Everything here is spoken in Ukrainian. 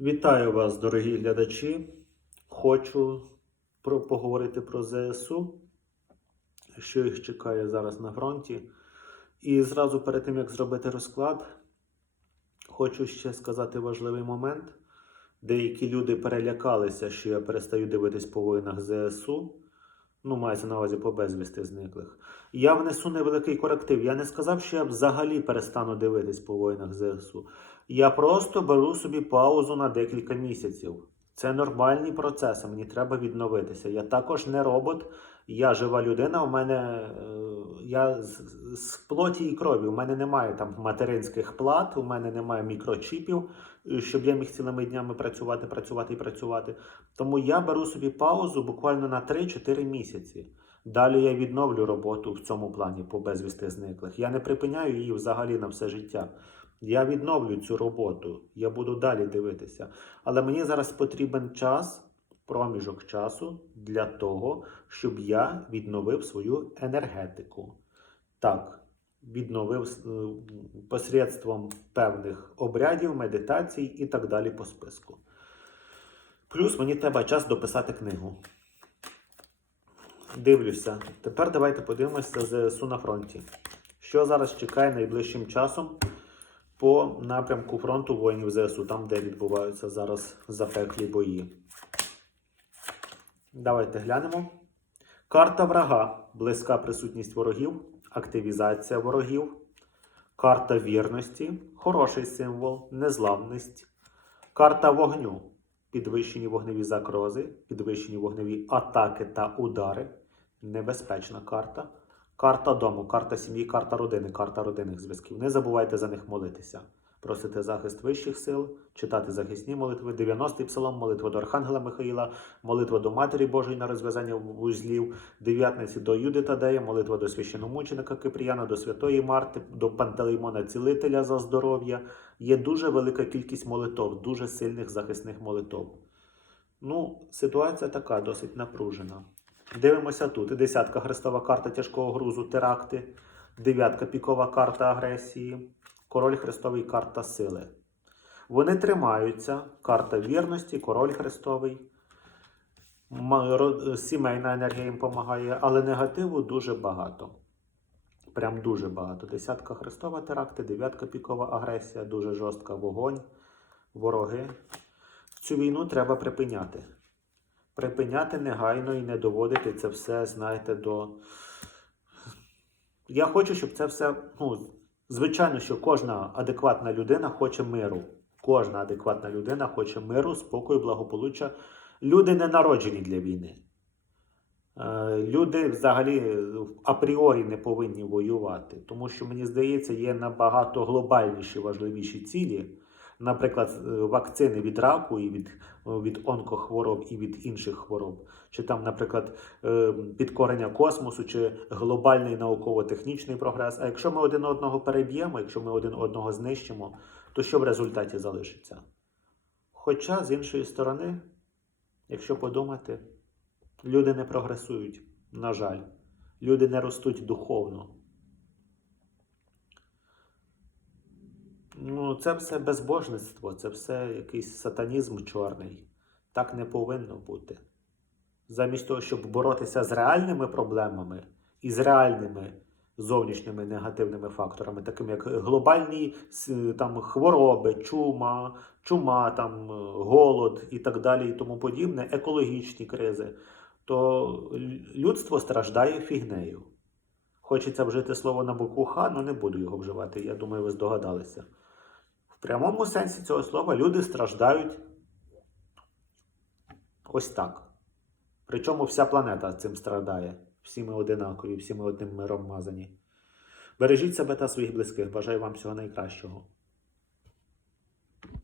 Вітаю вас, дорогі глядачі. Хочу про, поговорити про ЗСУ, що їх чекає зараз на фронті. І зразу перед тим, як зробити розклад, хочу ще сказати важливий момент. Деякі люди перелякалися, що я перестаю дивитись по воїнах ЗСУ. Ну, мається на увазі по безвісти зниклих. Я внесу невеликий коректив. Я не сказав, що я взагалі перестану дивитись по воїнах ЗСУ. Я просто беру собі паузу на декілька місяців. Це нормальні процеси, мені треба відновитися. Я також не робот, я жива людина. У мене е, я з, з плоті і крові. У мене немає там материнських плат, у мене немає мікрочіпів, е, щоб я міг цілими днями працювати, працювати і працювати. Тому я беру собі паузу буквально на 3-4 місяці. Далі я відновлю роботу в цьому плані по безвісти зниклих. Я не припиняю її взагалі на все життя. Я відновлю цю роботу, я буду далі дивитися. Але мені зараз потрібен час, проміжок часу для того, щоб я відновив свою енергетику. Так, відновив е, посредством певних обрядів, медитацій і так далі по списку. Плюс мені треба час дописати книгу. Дивлюся. Тепер давайте подивимося ЗСУ на фронті. Що зараз чекає найближчим часом по напрямку фронту воїнів ЗСУ, там, де відбуваються зараз запеклі бої. Давайте глянемо. Карта врага. Близька присутність ворогів, активізація ворогів. Карта вірності. Хороший символ, незламність. Карта вогню. Підвищені вогневі закрози, підвищені вогневі атаки та удари. Небезпечна карта. Карта дому, карта сім'ї, карта родини, карта родинних зв'язків. Не забувайте за них молитися. Просити захист вищих сил, читати захисні молитви, 90-й псалом, молитва до Архангела Михаїла, молитва до Матері Божої на розв'язання вузлів, дев'ятниці до Юди Тадея, молитва до священомученика Кипріяна, до Святої Марти, до Пантелеймона Цілителя за здоров'я. Є дуже велика кількість молитов, дуже сильних захисних молитов. Ну, ситуація така досить напружена. Дивимося тут. Десятка хрестова карта тяжкого грузу, теракти, дев'ятка пікова карта агресії, король хрестовий карта сили. Вони тримаються. Карта вірності, король хрестовий. Сімейна енергія їм допомагає, але негативу дуже багато. Прям дуже багато. Десятка хрестова теракти, дев'ятка пікова агресія, дуже жорстка вогонь, вороги. Цю війну треба припиняти припиняти негайно і не доводити це все, знаєте, до. Я хочу, щоб це все. Ну, звичайно, що кожна адекватна людина хоче миру. Кожна адекватна людина хоче миру, спокою, благополуччя. Люди не народжені для війни. Е, Люди взагалі апріорі не повинні воювати, тому що мені здається, є набагато глобальніші важливіші цілі, наприклад, е, вакцини від раку і від, від онкохвороб і від інших хвороб, чи там, наприклад, е, підкорення космосу, чи глобальний науково-технічний прогрес. А якщо ми один одного переб'ємо, якщо ми один одного знищимо, то що в результаті залишиться? Хоча, з іншої сторони, якщо подумати, люди не прогресують, на жаль, люди не ростуть духовно. Ну, це все безбожництво, це все якийсь сатанізм чорний. Так не повинно бути. Замість того, щоб боротися з реальними проблемами і з реальними зовнішніми негативними факторами, такими як глобальні там, хвороби, чума, чума, там, голод і так далі, і тому подібне, екологічні кризи, то людство страждає фігнею. Хочеться вжити слово на букву Х, але не буду його вживати. Я думаю, ви здогадалися. Прямому сенсі цього слова люди страждають ось так. Причому вся планета цим страдає. Всі ми одинакові, всі ми одним миром мазані. Бережіть себе та своїх близьких. Бажаю вам всього найкращого.